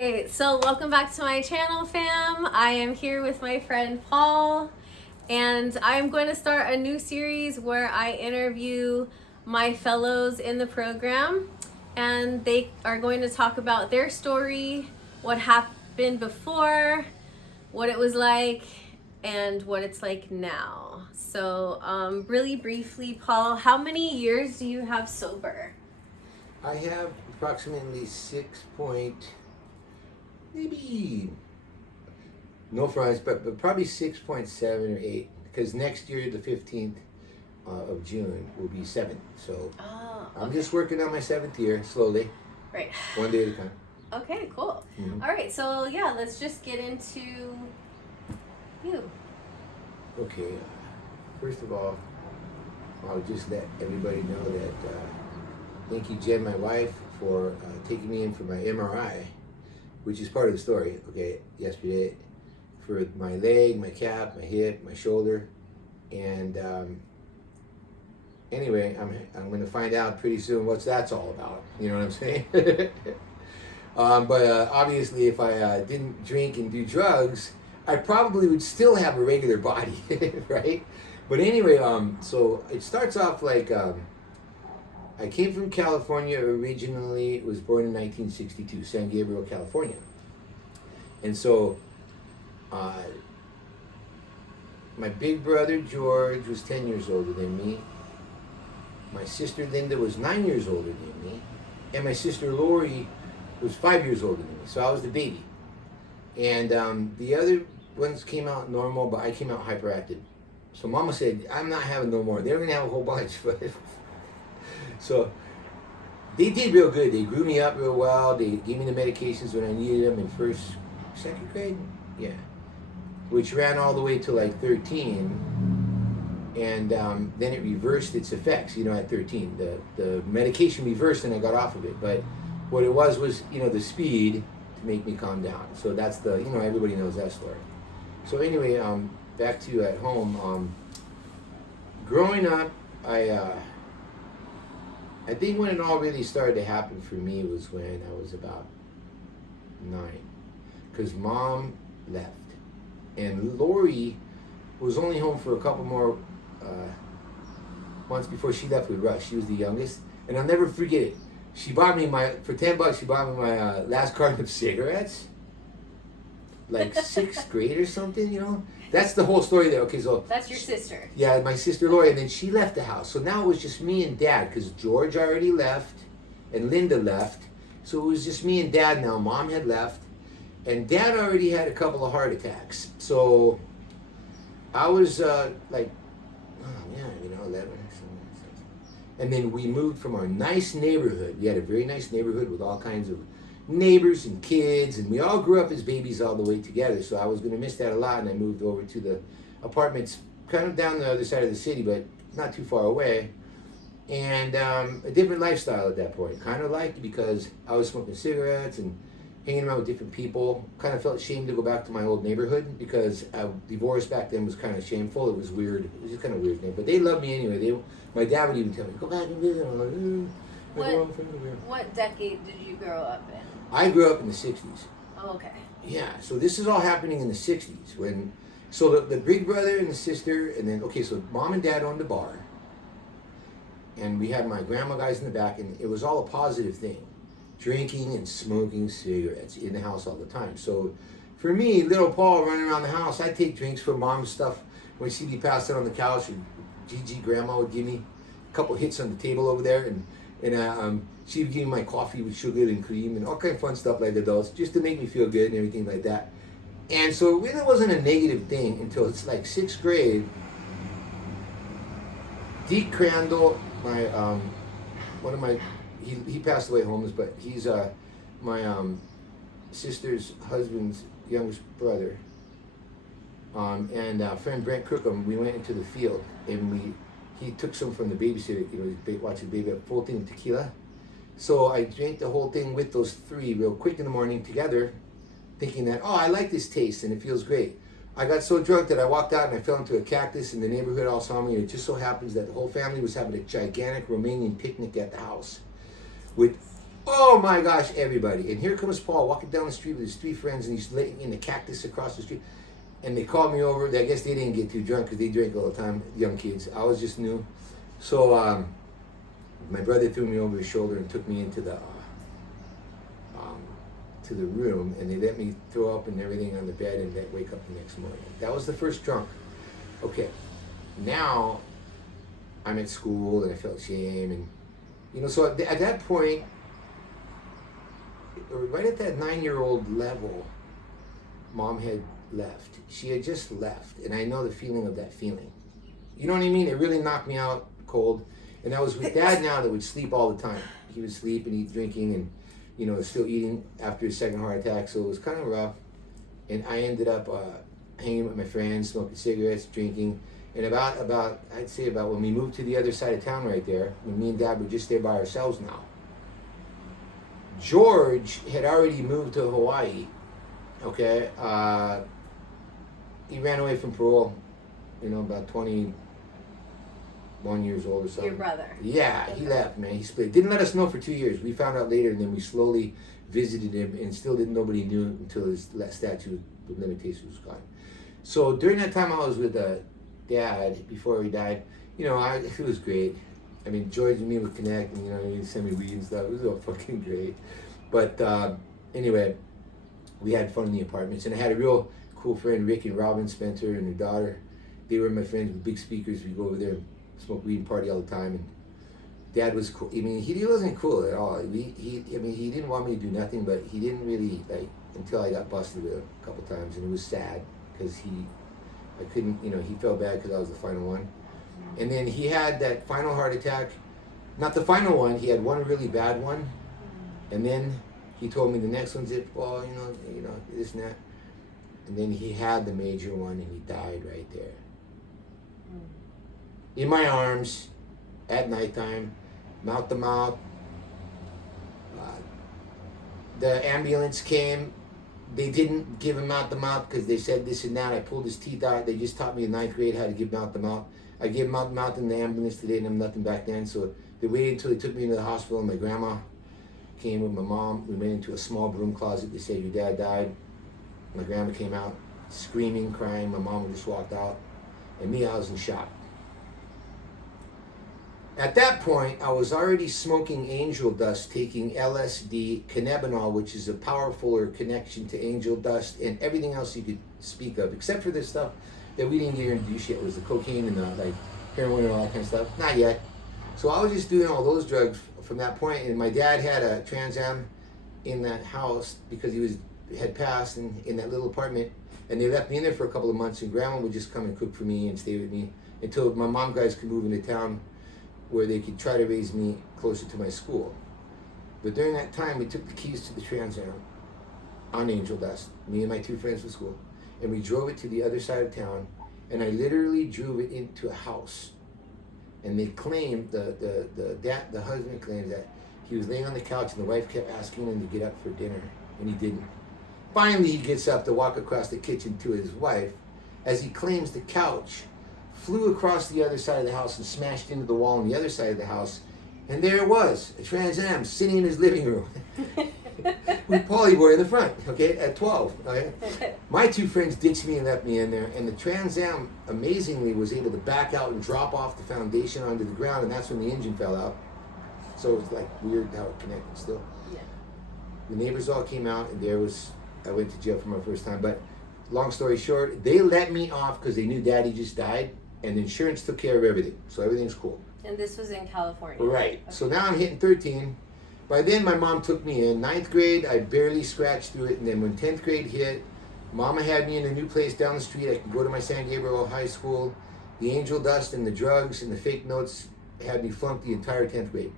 Hey, so welcome back to my channel, fam. I am here with my friend Paul, and I'm going to start a new series where I interview my fellows in the program, and they are going to talk about their story, what happened before, what it was like, and what it's like now. So really briefly, Paul, how many years do you have sober? I have approximately maybe no fries, but probably 6.7 or 8, because next year, the 15th of June, will be 7. So I'm just working on my 7th year slowly, Right. one day at a time. Okay, cool. Mhm. All right, so yeah, let's just get into you. Okay, first of all, I'll just let everybody know that thank you, Jen, my wife, for taking me in for my MRI, which is part of the story, okay, yesterday, for my leg, my calf, my hip, my shoulder, and anyway, I'm going to find out pretty soon what that's all about, you know what I'm saying? But obviously, if I didn't drink and do drugs, I probably would still have a regular body, right? But anyway, so it starts off like, I came from California originally, was born in 1962, San Gabriel, California. And so, my big brother George was 10 years older than me. My sister Linda was 9 years older than me. And my sister Lori was 5 years older than me. So I was the baby. And the other ones came out normal, but I came out hyperactive. So Mama said, I'm not having no more. They were going to have a whole bunch. But so they did real good. They grew me up real well. They gave me the medications when I needed them in second grade? Yeah. Which ran all the way to like 13. And then it reversed its effects, at 13. The medication reversed and I got off of it. But what it was, the speed to make me calm down. So that's everybody knows that story. So anyway, back to at home. Growing up, I think when it all really started to happen for me was when I was about 9, because Mom left, and Lori was only home for a couple more months before she left with Russ. She was the youngest, and I'll never forget it. She bought me for $10. She bought me my last carton of cigarettes, like 6th grade or something. That's the whole story there. Okay, so That's your sister. yeah, my sister Lori, and then she left the house. So now it was just me and Dad, because George already left, and Linda left. So it was just me and Dad now. Mom had left, and Dad already had a couple of heart attacks. So I was 11 or something. And then we moved from our nice neighborhood. We had a very nice neighborhood with all kinds of neighbors and kids, and we all grew up as babies all the way together. So I was going to miss that a lot, and I moved over to the apartments kind of down the other side of the city, but not too far away. And a different lifestyle at that point. Kind of liked it because I was smoking cigarettes and hanging around with different people. Kind of felt ashamed to go back to my old neighborhood because divorce back then was kind of shameful. It was weird. It was just kind of weird thing. But they loved me anyway. My dad would even tell me, go back and visit. I'm like, What decade did you grow up in? I grew up in the 60s. Oh, okay. Yeah, so this is all happening in the 60s. So the big brother and the sister, and then, okay, so Mom and Dad owned the bar. And we had my grandma guys in the back, and it was all a positive thing. Drinking and smoking cigarettes in the house all the time. So for me, little Paul running around the house, I'd take drinks from Mom's stuff when she'd be passed out on the couch, and Gigi, Grandma, would give me a couple hits on the table over there, and she would give me my coffee with sugar and cream and all kind of fun stuff like adults, just to make me feel good and everything like that. And so it really wasn't a negative thing until it's like 6th grade. Deke Crandall, he passed away homeless, but he's my sister's husband's youngest brother. And friend Brent Crookham, we went into the field, and he took some from the babysitter, he's watching the baby, a full thing of tequila. So I drank the whole thing with those 3 real quick in the morning together, thinking that, I like this taste and it feels great. I got so drunk that I walked out and I fell into a cactus, and the neighborhood all saw me, and it just so happens that the whole family was having a gigantic Romanian picnic at the house with Oh my gosh, everybody. And here comes Paul walking down the street with his three friends, and he's laying in the cactus across the street. And they called me over. I guess they didn't get too drunk because they drink all the time, young kids. I was just new. So my brother threw me over his shoulder and took me into the room, and they let me throw up and everything on the bed and wake up the next morning. That was the first drunk. Okay, now I'm at school and I felt shame, and so at that point, right at that 9-year-old level, Mom had left. She had just left, and I know the feeling of that feeling. You know what I mean? It really knocked me out cold. And I was with Dad now that would sleep all the time. He would sleep and eat, drinking, and still eating after his second heart attack. So it was kind of rough. And I ended up hanging with my friends, smoking cigarettes, drinking. And I'd say about when we moved to the other side of town right there, when me and Dad were just there by ourselves now, George had already moved to Hawaii. Okay, he ran away from parole, about 21 years old or something. Your brother. Yeah, he left, man. He split. Didn't let us know for 2 years. We found out later, and then we slowly visited him, and still nobody knew until his statute of limitations was gone. So during that time I was with Dad, before he died, it was great. I mean, George and me would connect, and he'd send me weed and stuff. It was all fucking great. But anyway, we had fun in the apartments, and I had a real cool friend, Rick and Robin Spencer, and their daughter. They were my friends with big speakers. We'd go over there and smoke weed and party all the time. And Dad was cool. I mean, he wasn't cool at all. He didn't want me to do nothing, but he didn't really, until I got busted with him a couple times, and it was sad because he felt bad because I was the final one. And then he had that final heart attack. Not the final one. He had one really bad one, and then he told me the next one's it. Well, this and that. And then he had the major one, and he died right there. In my arms, at nighttime, mouth to mouth. The ambulance came. They didn't give him mouth to mouth because they said this and that. I pulled his teeth out. They just taught me in 9th grade how to give mouth to mouth. I gave mouth to mouth in the ambulance today, and I'm nothing back then. So they waited until they took me into the hospital, and my grandma came with my mom. We went into a small broom closet. They said, your dad died. My grandma came out screaming, crying. My mom just walked out. And me, I was in shock. At that point, I was already smoking angel dust, taking LSD, cannabinol, which is a powerfuler connection to angel dust, and everything else you could speak of, except for this stuff that we didn't get introduced yet, was the cocaine and the heroin and all that kind of stuff. Not yet. So I was just doing all those drugs from that point, and my dad had a Trans Am in that house because he had passed in that little apartment, and they left me in there for a couple of months, and Grandma would just come and cook for me and stay with me until my mom guys could move into town where they could try to raise me closer to my school. But during that time, we took the keys to the Trans Am on angel dust, me and my two friends from school, and we drove it to the other side of town, and I literally drove it into a house. And they claimed, the husband claimed that he was laying on the couch and the wife kept asking him to get up for dinner, and he didn't. Finally, he gets up to walk across the kitchen to his wife, as he claims the couch flew across the other side of the house and smashed into the wall on the other side of the house, and there it was, a Trans Am sitting in his living room with Paulie Boy in the front, okay, at 12, okay? My two friends ditched me and left me in there, and the Trans Am amazingly was able to back out and drop off the foundation onto the ground, and that's when the engine fell out. So it was weird how it connected still. Yeah. The neighbors all came out, and I went to jail for my first time, but long story short, they let me off because they knew Daddy just died, and the insurance took care of everything, so everything's cool. And this was in California. Right. Okay. So now I'm hitting 13. By then, my mom took me in. 9th grade, I barely scratched through it, and then when 10th grade hit, Mama had me in a new place down the street. I could go to my San Gabriel High School. The angel dust and the drugs and the fake notes had me flunk the entire 10th grade.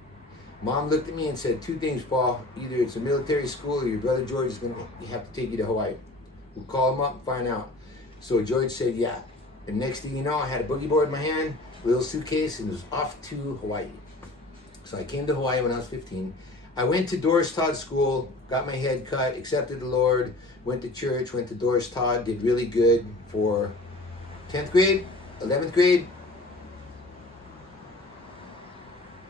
Mom looked at me and said 2 things, Paul. Either it's a military school or your brother George is going to have to take you to Hawaii. We'll call him up and find out. So George said, yeah. And next thing you know, I had a boogie board in my hand, a little suitcase, and was off to Hawaii. So I came to Hawaii when I was 15. I went to Doris Todd School, got my head cut, accepted the Lord, went to church, went to Doris Todd, did really good for 10th grade, 11th grade,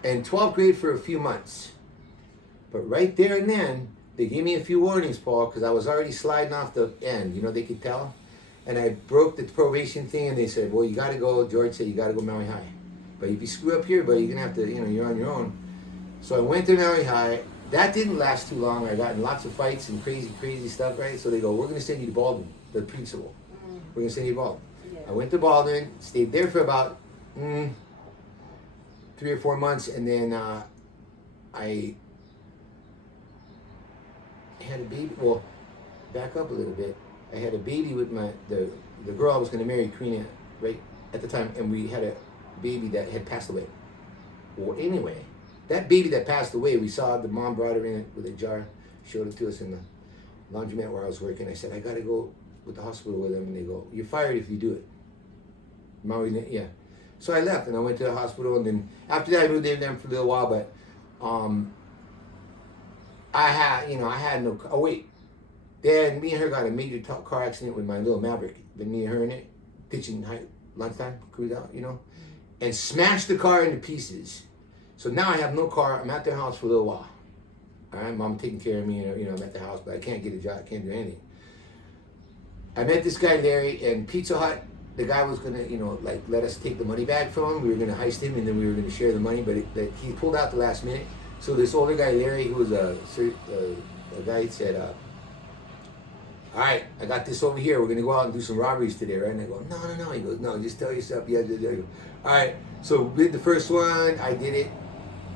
and 12th grade for a few months. But right there and then, they gave me a few warnings, Paul, because I was already sliding off the end. You know, they could tell. And I broke the probation thing, and they said, well, you got to go, George said, you got to go Maui High. But if you screw up here, buddy, you're going to have to, you're on your own. So I went to Maui High. That didn't last too long. I got in lots of fights and crazy stuff, right? So they go, we're going to send you to Baldwin, the principal. We're going to send you to Baldwin. Yeah. I went to Baldwin, stayed there for about 3 or 4 months, and then I had a baby. Well, back up a little bit. I had a baby with the girl I was going to marry, Karina, right at the time, and we had a baby that had passed away. Well, anyway, that baby that passed away, we saw the mom brought her in with a jar, showed it to us in the laundromat where I was working. I said, I got to go with the hospital with them, and they go, you're fired if you do it. Maui, yeah. So I left and I went to the hospital, and then after that I moved in there for a little while, but I had no, oh wait, then me and her got a major car accident with my little Maverick, but me and her in it, pitching lunchtime, cruise out, and smashed the car into pieces. So now I have no car, I'm at their house for a little while. All right, mom taking care of me, I'm at the house, but I can't get a job, I can't do anything. I met this guy, Larry, and Pizza Hut, the guy was gonna, let us take the money back from him. We were gonna heist him, and then we were gonna share the money, but he pulled out the last minute. So this older guy, Larry, who was a guy, said, all right, I got this over here. We're gonna go out and do some robberies today, right? And I go, no. He goes, no, just tell yourself, yeah. All right, so we did the first one, I did it,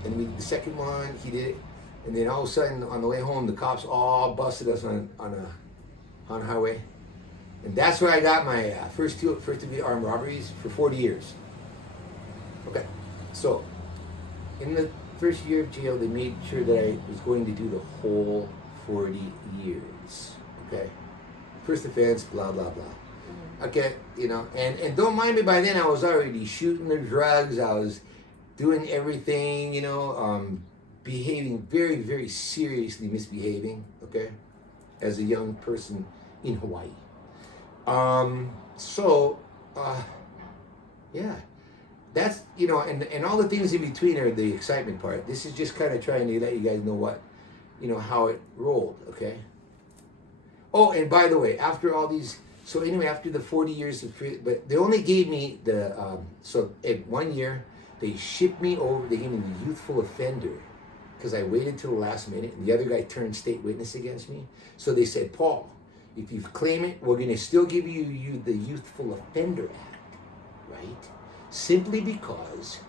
and we did the second one, he did it, and then all of a sudden, on the way home, the cops all busted us on a highway. And that's where I got my first degree armed robberies for 40 years. Okay, so in the first year of jail, they made sure that I was going to do the whole 40 years. Okay, first offense, blah blah blah. Okay, and don't mind me. By then, I was already shooting the drugs. I was doing everything. Behaving very, very seriously, misbehaving. Okay, as a young person in Hawaii. Yeah, that's, and all the things in between are the excitement part. This is just kind of trying to let you guys know what, how it rolled, okay? Oh, and by the way, after all these, so anyway, after the 40 years of but they only gave me so at 1 year, they shipped me over, they gave me the youthful offender, because I waited till the last minute, and the other guy turned state witness against me. So they said, Paul, if you claim it, we're going to still give you the Youthful Offender Act, right? Simply because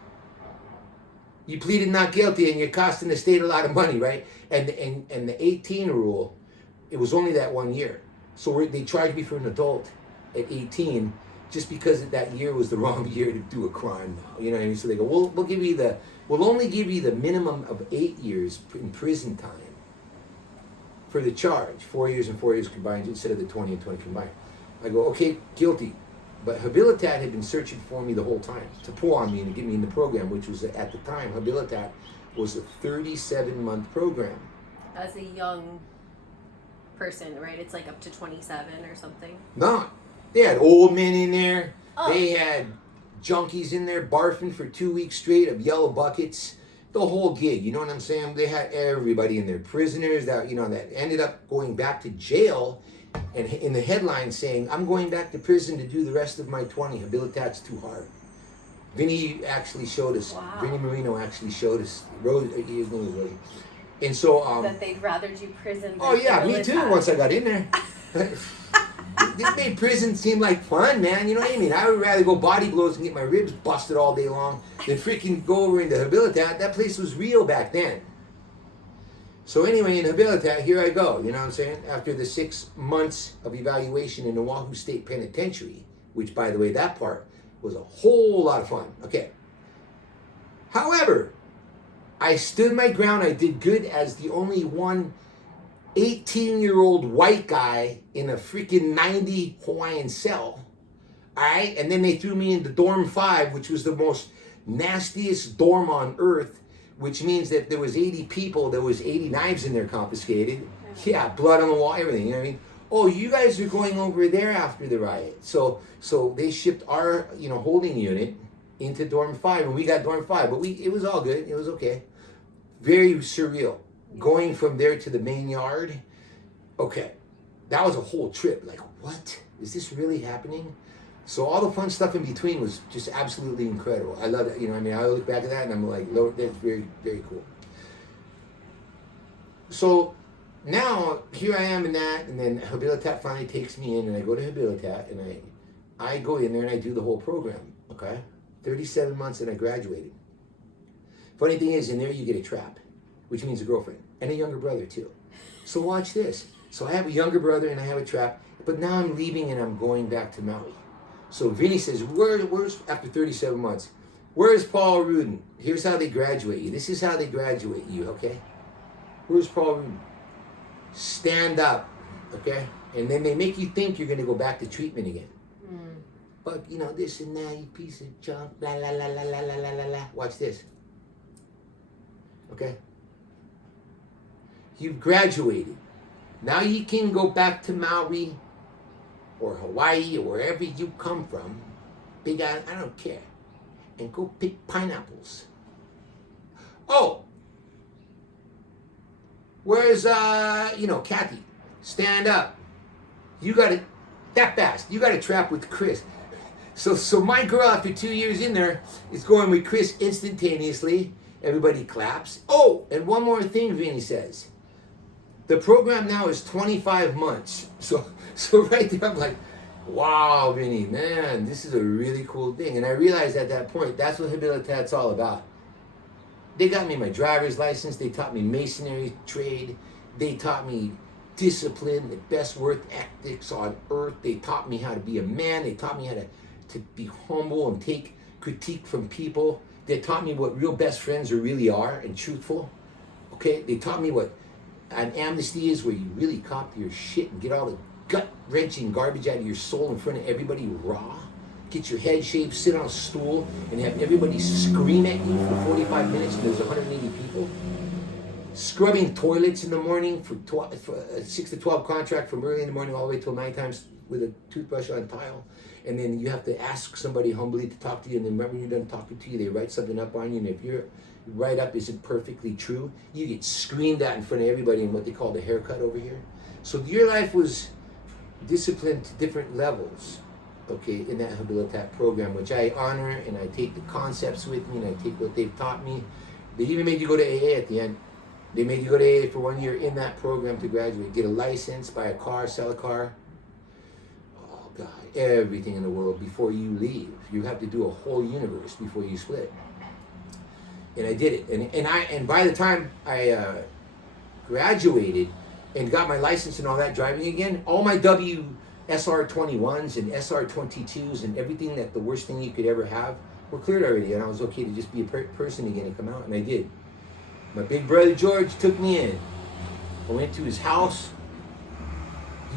you pleaded not guilty and you're costing the state a lot of money, right? And the 18 rule, it was only that 1 year. So they charged me for an adult at 18 just because that year was the wrong year to do a crime now. You know what I mean? So they go, we'll only give you the minimum of 8 years in prison time for the charge, 4 years and 4 years combined instead of the 20 and 20 combined. I go, okay, guilty. But Habilitat had been searching for me the whole time to pull on me and get me in the program, which was, at the time, Habilitat was a 37-month program. As a young person, right? It's like up to 27 or something. No, they had old men in there. Oh. They had junkies in there barfing for 2 weeks straight of yellow buckets. The whole gig, you know what I'm saying? They had everybody in there, prisoners that that ended up going back to jail, and in the headline saying, "I'm going back to prison to do the rest of my 20. Habilitat's too hard." Vinny actually showed us. Wow. Vinny Marino actually showed us. His name was Rudin. And so that they'd rather do prison. Oh yeah, me too. Once I got in there. This made prison seem like fun, man. You know what I mean? I would rather go body blows and get my ribs busted all day long than freaking go over into Habilitat. That place was real back then. So anyway, in Habilitat, here I go. You know what I'm saying? After the 6 months of evaluation in Oahu State Penitentiary, which, by the way, that part was a whole lot of fun. Okay. However, I stood my ground. I did good as the only one 18-year-old white guy in a freaking 90 Hawaiian cell. All right? And then they threw me into dorm 5, which was the most nastiest dorm on earth, which means that there was 80 people, there was 80 knives in there confiscated. Yeah, blood on the wall, everything. You know what I mean? Oh, you guys are going over there after the riot. So they shipped our, holding unit into dorm 5, and we got dorm 5. But it was all good. It was okay. Very surreal. going from there to the main yard. Okay, that was a whole trip. Like, what? Is this really happening? So all the fun stuff in between was just absolutely incredible. I love it. You know, I mean, I look back at that and I'm like, Lord, that's very, very cool. So now here I am in that, and then Habilitat finally takes me in, and I go to Habilitat, and I go in there and I do the whole program. Okay, 37 months, and I graduated. Funny thing is, in there you get a trap, which means a girlfriend and a younger brother too. So watch this. So I have a younger brother and I have a trap, but now I'm leaving and I'm going back to Maui. So Vinny says, where's after 37 months? Where's Paul Rudin? Here's how they graduate you. This is how they graduate you, okay? Where's Paul Rudin? Stand up, okay? And then they make you think you're going to go back to treatment again. But, you know, this and that, you piece of junk, la la la la la la la la la. Watch this. Okay? You've graduated. Now you can go back to Maui or Hawaii or wherever you come from. Big Island, I don't care. And go pick pineapples. Oh! Where's, Kathy? Stand up. You got it that fast. You got a trap with Chris. So my girl, after 2 years in there, is going with Chris instantaneously. Everybody claps. Oh, and one more thing, Vinny says. The program now is 25 months. So right there, I'm like, wow, Vinny, man, this is a really cool thing. And I realized at that point, that's what Habilitat's all about. They got me my driver's license. They taught me masonry trade. They taught me discipline, the best work ethics on earth. They taught me how to be a man. They taught me how to be humble and take critique from people. They taught me what real best friends really are and truthful. Okay? They taught me what an amnesty is, where you really cop your shit and get all the gut-wrenching garbage out of your soul in front of everybody raw. Get your head shaved, sit on a stool, and have everybody scream at you for 45 minutes and there's 180 people. Scrubbing toilets in the morning for a 6 to 12 contract from early in the morning all the way till nighttime with a toothbrush on tile. And then you have to ask somebody humbly to talk to you, and then when you're done talking to you, they write something up on you, and if your write-up isn't perfectly true, you get screamed at in front of everybody in what they call the haircut over here. So your life was disciplined to different levels, okay, in that Habilitat program, which I honor, and I take the concepts with me, and I take what they've taught me. They even made you go to AA at the end. They made you go to AA for 1 year in that program to graduate. Get a license, buy a car, sell a car. Oh, God, everything in the world before you leave. You have to do a whole universe before you split. And I did it. And by the time I graduated and got my license and all that driving again, all my SR21s and SR22s and everything that the worst thing you could ever have were cleared already. And I was okay to just be a person again and come out. And I did. My big brother George took me in. I went to his house,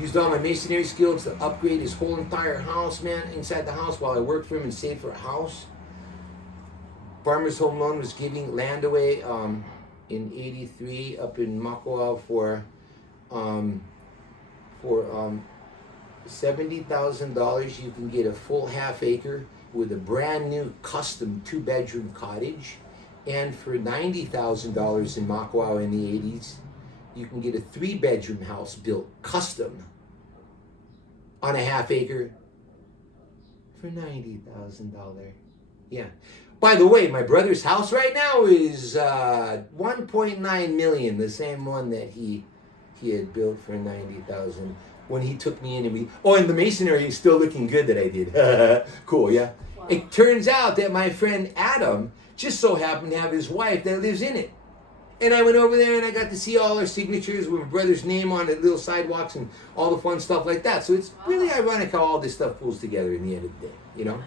used all my masonry skills to upgrade his whole entire house, man, inside the house while I worked for him and saved for a house. Farmers Home Loan was giving land away in '83 up in Makawao for $70,000. You can get a full half acre with a brand new custom 2-bedroom cottage. And for $90,000 in Makawao in the 80s, you can get a 3-bedroom house built custom on a half acre for $90,000. Yeah. By the way, my brother's house right now is $1.9 million, the same one that he had built for $90,000 when he took me in, and and the masonry is still looking good that I did. Cool, yeah. Wow. It turns out that my friend Adam just so happened to have his wife that lives in it. And I went over there and I got to see all our signatures with my brother's name on it, little sidewalks and all the fun stuff like that. So it's really ironic how all this stuff pulls together in the end of the day, you know?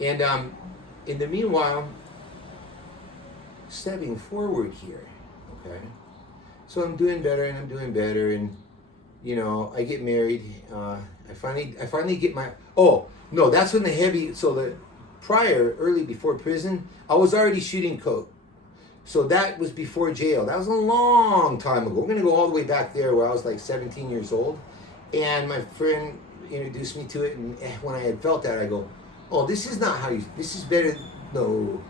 And in the meanwhile, stepping forward here, okay? So I'm doing better and, you know, I get married. I finally get my, that's when early before prison, I was already shooting coke. So that was before jail. That was a long time ago. We're going to go all the way back there where I was like 17 years old. And my friend introduced me to it. And when I had felt that, I go, this is not this is better. No,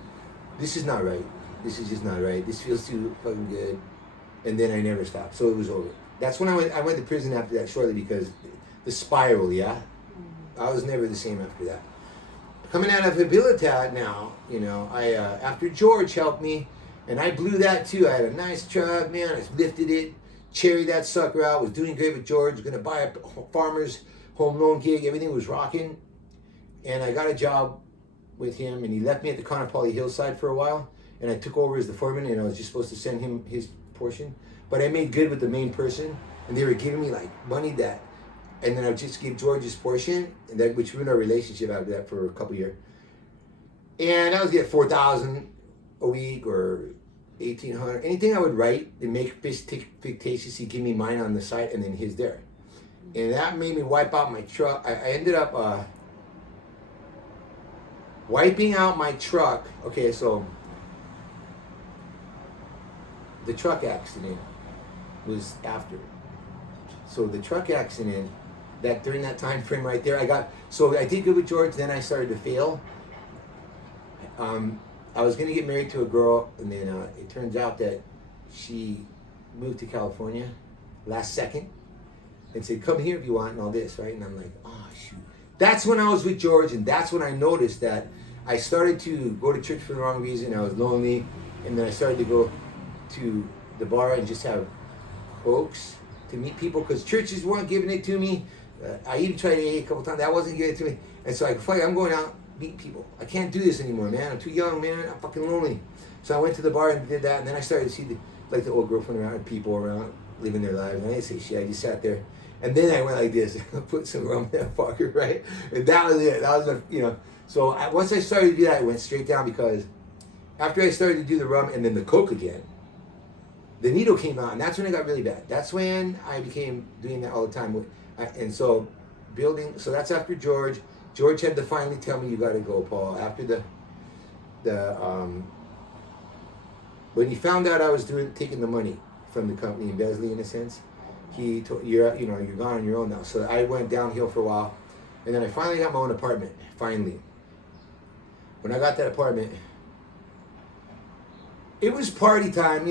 this is not right. This is just not right. This feels too fucking good. and then I never stopped. So it was over. That's when I went to prison after that shortly because the spiral, yeah. I was never the same after that. Coming out of Habilitat now, you know, I after George helped me, and I blew that too. I had a nice truck, man. I lifted it, cherried that sucker out. Was doing great with George. Was gonna buy a farmer's home loan gig. Everything was rocking, and I got a job with him, and he left me at the Conopoli hillside for a while, and I took over as the foreman, and I was just supposed to send him his portion, but I made good with the main person, and they were giving me like money that. And then I would just give George's portion, and that which ruined our relationship after that for a couple of years. And I was getting $4,000 a week or $1,800. Anything I would write and make fictitiously give me mine on the site and then his there. And that made me wipe out my truck. I ended up wiping out my truck. Okay, so the truck accident was after. So the truck accident, that during that time frame right there, I did good with George, then I started to fail. I was gonna get married to a girl, and then it turns out that she moved to California last second and said, come here if you want and all this, right? And I'm like, oh shoot. That's when I was with George, and that's when I noticed that I started to go to church for the wrong reason. I was lonely, and then I started to go to the bar and just have cokes to meet people because churches weren't giving it to me. I even tried AA a couple times. That wasn't giving it to me. And so I'm going out meeting people. I can't do this anymore, man. I'm too young, man. I'm fucking lonely. So I went to the bar and did that, and then I started to see the old girlfriend around and people around living their lives. And I didn't say shit. I just sat there. And then I went like this. Put some rum in that fucker, right? And that was it. That was, So once I started to do that, I went straight down because after I started to do the rum and then the coke again, the needle came out, and that's when it got really bad. That's when I became doing that all the time. And so that's after George. George had to finally tell me, you got to go, Paul. After when he found out I was taking the money from the company, embezzling in a sense, he told you're gone on your own now. So I went downhill for a while, and then I finally got my own apartment. Finally, when I got that apartment, it was party time,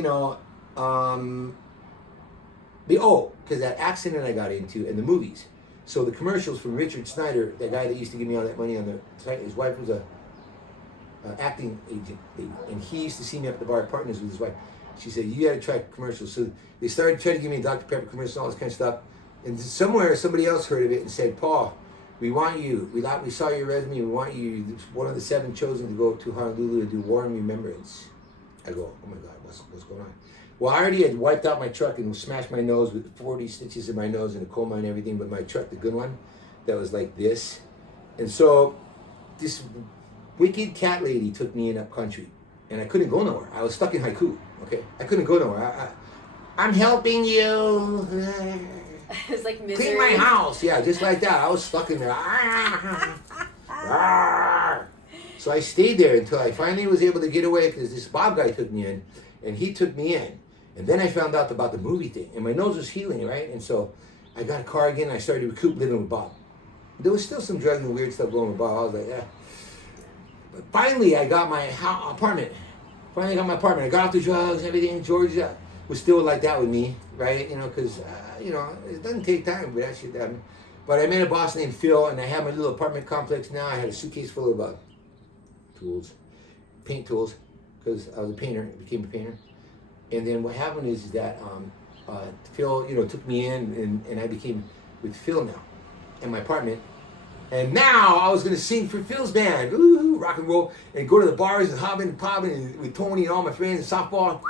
because that accident I got into and the movies. So the commercials from Richard Snyder, that guy that used to give me all that money on the site, his wife was a acting agent, and he used to see me up at the bar, partners with his wife. She said, you gotta try commercials. So they started trying to give me a Dr. Pepper commercial, all this kind of stuff. And somewhere somebody else heard of it and said, Paul, we want you. We saw your resume. We want you, one of the 7 chosen to go to Honolulu to do War and Remembrance. I go, oh my God, what's going on? Well, I already had wiped out my truck and smashed my nose with 40 stitches in my nose and a coma and everything, but my truck, the good one, that was like this. And so this wicked cat lady took me in up country, and I couldn't go nowhere. I was stuck in haiku, okay? I couldn't go nowhere. I'm helping you. It's like misery. Clean my house. Yeah, just like that. I was stuck in there. So I stayed there until I finally was able to get away because this Bob guy took me in, and he took me in. And then I found out about the movie thing, and my nose was healing, right? And so I got a car again, and I started to recoup living with Bob. There was still some drug and weird stuff going with Bob. I was like, yeah. But finally, I got my apartment. I got off the drugs, everything. George was still like that with me, right? Because, it doesn't take time for that shit to happen. But I met a boss named Phil, and I have my little apartment complex now. I had a suitcase full of paint tools, because I was a painter, I became a painter. And then what happened is that Phil, took me in, and I became with Phil now in my apartment. And now I was going to sing for Phil's band, ooh, rock and roll, and go to the bars and hobbing and popping and with Tony and all my friends and softball.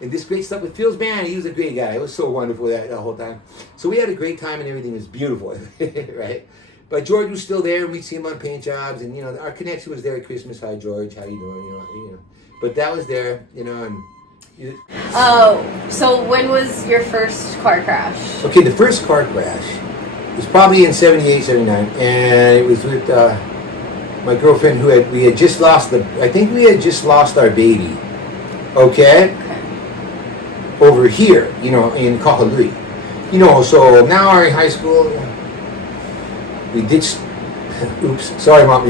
And this great stuff with Phil's band. He was a great guy. It was so wonderful that whole time. So we had a great time and everything was beautiful, right? But George was still there, and we'd see him on paint jobs, and our connection was there at Christmas. Hi, George, how you doing? But that was there, and. So when was your first car crash? Okay, the first car crash was probably in 78, 79, and it was with my girlfriend who we had just lost our baby. Okay. Over here, in Kahului. So now we're in high school. We ditched, oops, sorry mom,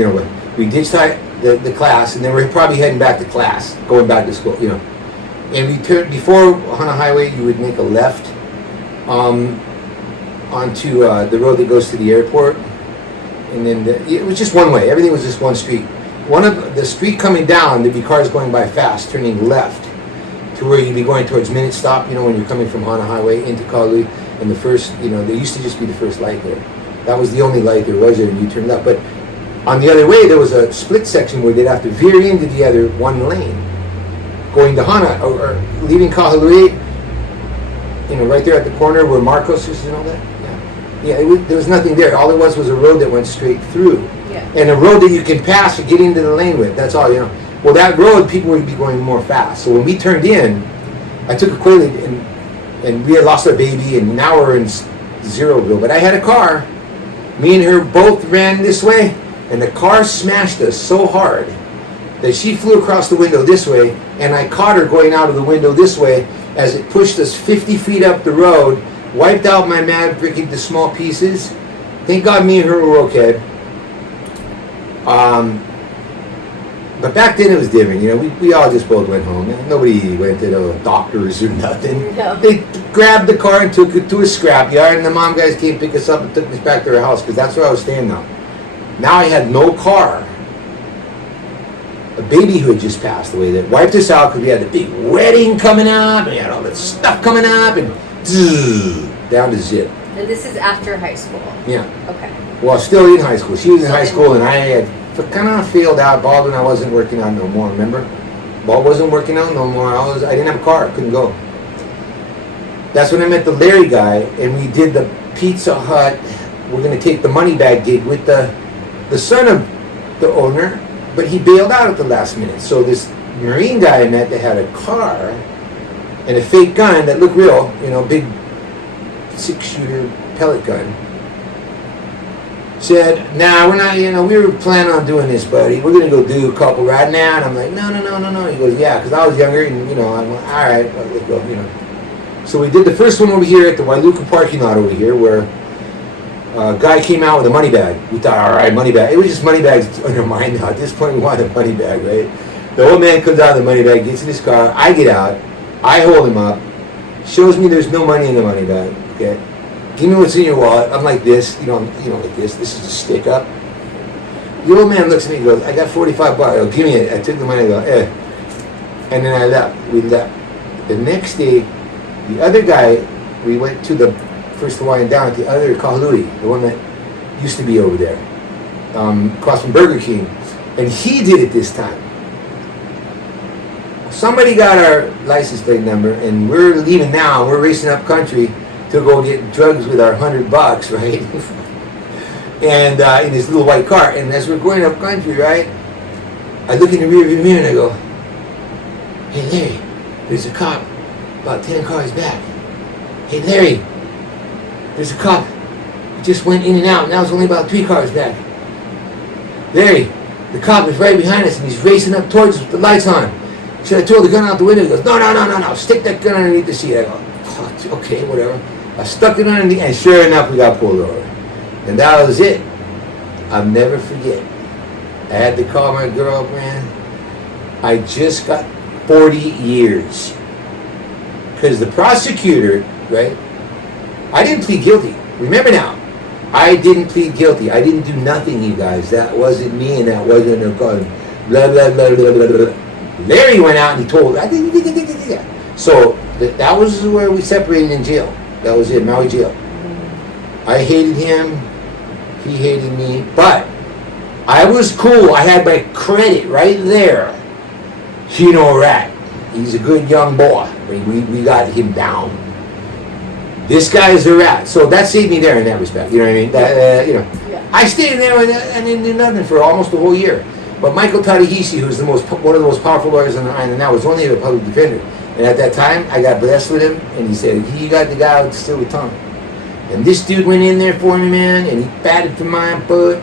we ditched the class, and then we're probably heading back to class, going back to school, And we turned, before Hana Highway, you would make a left onto the road that goes to the airport. And then it was just one way. Everything was just one street. One of the street coming down, there'd be cars going by fast, turning left to where you'd be going towards Minute Stop, when you're coming from Hana Highway into Kalui. And the first, there used to just be the first light there. That was the only light there was there, and you turned left. But on the other way, there was a split section where they'd have to veer into the other one lane, going to Hana, or leaving Kahului, right there at the corner where Marcos is and all that. Yeah, there was nothing there. All there was a road that went straight through. Yeah. And a road that you can pass to get into the lane with. That's all, Well, that road, people would be going more fast. So when we turned in, I took a Quaalude, and we had lost our baby, and now we're in Zeroville. But I had a car. Me and her both ran this way, and the car smashed us so hard that she flew across the window this way, and I caught her going out of the window this way as it pushed us 50 feet up the road, wiped out my Maverick into small pieces. Thank God me and her were okay. But back then it was different, we all just both went home. Nobody went to the doctors or nothing. No. They grabbed the car and took it to a scrapyard, and the mom guys came pick us up and took us back to our house, because that's where I was staying now. Now I had no car. A baby who had just passed away that wiped us out because we had the big wedding coming up, and we had all that stuff coming up, and down to zip. And this is after high school. Yeah. Okay. Well, still in high school. She was in high school, and I had kind of failed out. Baldwin, I wasn't working out no more. Remember, Bald wasn't working out no more. I didn't have a car. I couldn't go. That's when I met the Larry guy, and we did the Pizza Hut. We're gonna take the money bag gig with the son of the owner, but he bailed out at the last minute. So this Marine guy I met that had a car and a fake gun that looked real, big 6-shooter pellet gun, said, nah, we're not, we were planning on doing this, buddy. We're going to go do a couple right now. And I'm like, no. He goes, yeah, because I was younger, and, I'm like, all right, let's go, So we did the first one over here at the Wailuka parking lot over here, where a guy came out with a money bag. We thought, all right, money bag. It was just money bags on your mind now. At this point, we wanted a money bag, right? The old man comes out of the money bag, gets in his car. I get out. I hold him up. Shows me there's no money in the money bag, okay? Give me what's in your wallet. I'm like this, like this. This is a stick up. The old man looks at me and goes, I got $45. I go, give me it. I took the money and go, And then I left. We left. The next day, the other guy, we went to the first Hawaiian down at the other Kahului, the one that used to be over there, across from Burger King. And he did it this time. Somebody got our license plate number, and we're leaving now. We're racing up country to go get drugs with our $100, right? And in this little white car. And as we're going up country, right, I look in the rearview mirror and I go, hey Larry, there's a cop about 10 cars back. Hey Larry, there's a cop. He just went in and out. Now it's only about 3 cars back. Larry, the cop is right behind us and he's racing up towards us with the lights on. Should I throw the gun out the window? He goes, no. Stick that gun underneath the seat. I go, oh, okay, whatever. I stuck it underneath, and sure enough, we got pulled over. And that was it. I'll never forget. I had to call my girl, man. I just got 40 years. Because the prosecutor, right? I didn't plead guilty. Remember now, I didn't plead guilty. I didn't do nothing, you guys. That wasn't me, and that wasn't a gun. Blah, blah, blah, blah, blah, blah. Larry went out and he told, so that was where we separated in jail. That was it, Maui jail. I hated him, he hated me, but I was cool. I had my credit right there. Chino Rat, he's a good young boy. We got him down. This guy is a rat, so that saved me there in that respect. You know what I mean? Yeah. I stayed there and didn't do nothing for almost a whole year. But Michael Tadahisi, who's one of the most powerful lawyers on the island now, was only a public defender. And at that time, I got blessed with him, and he said, he got the guy with the silver tongue. And this dude went in there for me, man, and he batted for my butt.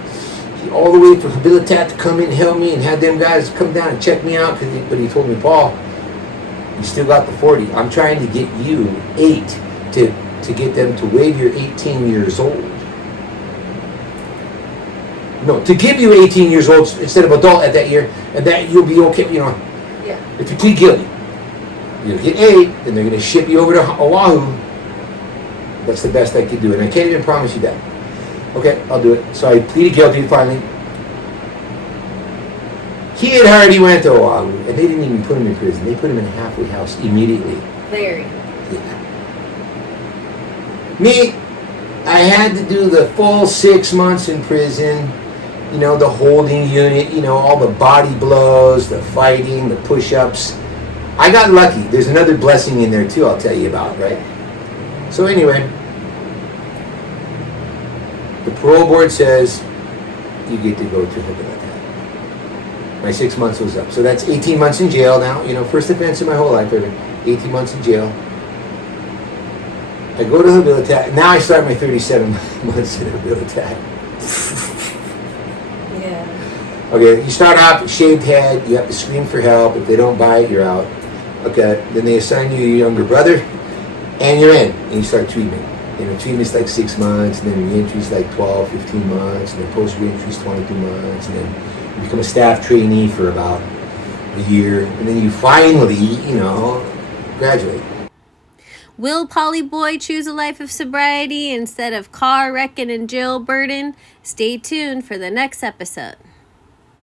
All the way for Habilitat to come in and help me, and had them guys come down and check me out. But he told me, Paul, you still got the 40. I'm trying to get you 8 to get them to waive your 18 years old. No, to give you 18 years old instead of adult at that year, and that you'll be okay, Yeah. If you plead guilty. You'll get 8, then they're going to ship you over to Oahu. That's the best I could do, and I can't even promise you that. Okay, I'll do it. So I pleaded guilty finally. He had already went to Oahu, and they didn't even put him in prison. They put him in a halfway house immediately. Very. Yeah. Me, I had to do the full 6 months in prison. You know, the holding unit, you know, all the body blows, the fighting, the push-ups. I got lucky. There's another blessing in there, too, I'll tell you about, right? So anyway, the parole board says you get to go to Habilitat. My 6 months was up. So that's 18 months in jail now. You know, first offense in my whole life, 18 months in jail. I go to Habilitat. Now I start my 37 months in Habilitat. Yeah. Okay, you start off shaved head. You have to scream for help. If they don't buy it, you're out. Okay, then they assign you your younger brother, and you're in. And you start treatment. You know, treatment's like 6 months, and then re-entry's like 12, 15 months, and then post-re-entry's 22 months, and then you become a staff trainee for about a year, and then you finally, you know, graduate. Will Polyboy choose a life of sobriety instead of car wrecking and jail burden? Stay tuned for the next episode.